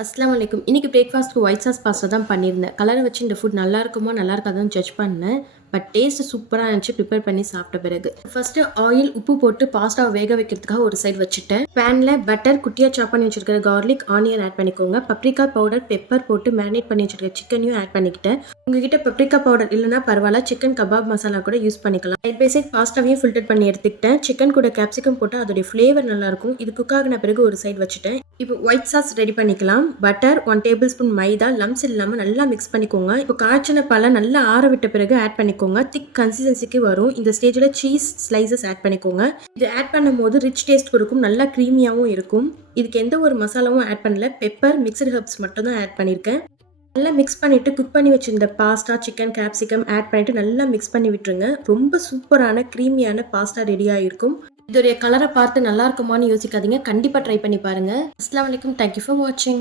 அஸ்ஸலாமு அலைக்கும். இன்னைக்கு பிரேக்ஃபாஸ்ட்க்கு ஒயிட் சாஸ் பாஸ்தா தான் பண்ணியிருந்தேன். கலர வச்சு இந்த ஃபுட் நல்லா இருக்குமா, நல்லா இருக்காதான்னு ஜட்ஜ் பண்ணேன். பட் டேஸ்ட் சூப்பரா இருந்துச்சு ப்ரிப்பேர் பண்ணி சாப்பிட்ட பிறகு. ஃபர்ஸ்ட்டு ஆயில், உப்பு போட்டு பாஸ்தாவை வேக வைக்கிறதுக்காக ஒரு சைடு வச்சுட்டேன். பேன்ல பட்டர், குட்டியா சாப் பண்ணி வச்சிருக்கிற கார்லிக், ஆனியன் ஆட் பண்ணிக்கோங்க. பப்ரிகா பவுடர், பெப்பர் போட்டு மேரினேட் பண்ணி வச்சிருக்க சிக்கனையும் ஆட் பண்ணிக்கிட்டேன். உங்ககிட்ட பப்ரிகா பவுடர் இல்லைனா பரவாயில்ல, சிக்கன் கபாப் மசாலா கூட யூஸ் பண்ணிக்கலாம். சைட் பை சைட் பாஸ்தாவையும் ஃபில்டர் பண்ணி எடுத்துக்கிட்டேன். சிக்கன் கூட கேப்சிகம் போட்டு அதோடைய ஃப்ளேவர் நல்லாயிருக்கும். இது குக் ஆகின பிறகு ஒரு சைடு வச்சுட்டேன். இப்போ ஒயிட் சாஸ் ரெடி பண்ணிக்கலாம். பட்டர் 1 டேபிள் ஸ்பூன் மைதா லம்ஸ் இல்லாமல் நல்லா மிக்ஸ் பண்ணிக்கோங்க. இப்போ காய்ச்சின பாலை நல்லா ஆற விட்ட பிறகு ஆட் பண்ணிக்கோங்க. திக் கன்சிஸ்டன்சிக்கு வரும். இந்த ஸ்டேஜில் சீஸ் ஸ்லைசஸ் ஆட் பண்ணிக்கோங்க. இது ஆட் பண்ணும் போது ரிச் டேஸ்ட் கொடுக்கும், நல்லா க்ரீமியாகவும் இருக்கும். இதுக்கு எந்த ஒரு மசாலாவும் ஆட் பண்ணல. பெப்பர், மிக்சட் ஹெர்ப்ஸ் மட்டும் தான் ஆட் பண்ணியிருக்கேன். நல்லா மிக்ஸ் பண்ணிவிட்டு குக் பண்ணி வச்சிருந்த பாஸ்தா, சிக்கன், கேப்சிகம் ஆட் பண்ணிவிட்டு நல்லா மிக்ஸ் பண்ணி விட்டுருங்க. ரொம்ப சூப்பரான க்ரீமியான பாஸ்தா ரெடியாக இருக்கும். இதோடைய கலரை பார்த்து நல்லா இருக்குமான்னு யோசிக்காதீங்க, கண்டிப்பாக ட்ரை பண்ணி பாருங்கள். அஸ்ஸலாமு அலைக்கும். தேங்க்யூ ஃபார் வாட்சிங்.